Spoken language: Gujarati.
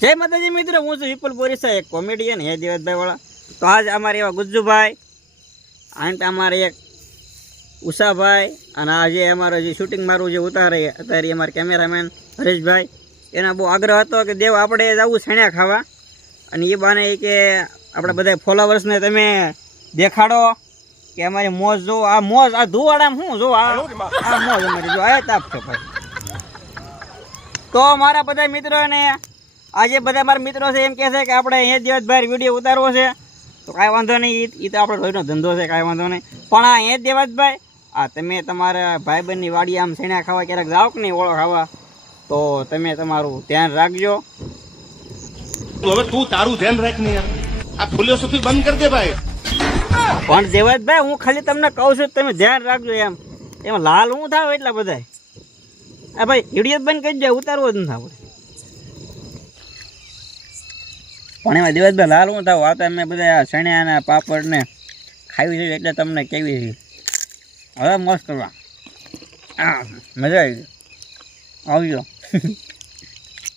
જય માતાજી મિત્રો, હું છું વિપુલ બોરીસા, એક કોમેડિયન હે દેવતભાઈ વાળા. તો આજ અમારે એવા ગુજ્જુભાઈ અને અમારે એક ઉષાભાઈ અને આ જે અમારો જે શૂટિંગ મારું જે ઉતારે અત્યારે અમારા કેમેરામેન હરેશભાઈ, એનો બહુ આગ્રહ હતો કે દેવ આપણે જવું છેણ્યા ખાવા. અને એ બાને કે આપણે બધા ફોલોવર્સને તમે દેખાડો કે અમારી મોજ જો, આ મોજ આ ધુવાડામાં શું જો આ મોજ અમારી જો આ તાપ છે ભાઈ. તો મારા બધા મિત્રોને આજે બધા મારા મિત્રો છે એમ કહે છે કે આપણે અહીંયા દેવતભાઈ વિડીયો ઉતારવો છે. તો કાંઈ વાંધો નહીં, એ તો આપણો રોજનો ધંધો છે, કાંઈ વાંધો નહીં. પણ આ અહીંયા દેવતભાઈ, આ તમે તમારા ભાઈબંધની વાડી આમ છેણા ખાવા ક્યારેક જાઓ કે નહીં ઓળો ખાવા, તો તમે તમારું ધ્યાન રાખજો. હવે તું તારું ધ્યાન રાખ ને યાર, આ ફિલોસોફી બંધ કરી દે ભાઈ. પણ દેવતભાઈ હું ખાલી તમને કહું છું તમે ધ્યાન રાખજો એમાં લાલ હું થાવ એટલા બધા. આ ભાઈ વિડીયો બંધ કરી જાય, ઉતારવો જ નથી આપણે. પણ એમાં દેવતભાઈ લાલ હું થાવ, આ તો અમે બધા ચણ્યા અને પાપડ ને ખાવી છે એટલે તમને કેવી છે. હવે મસ્ત મજા આવી આવજો.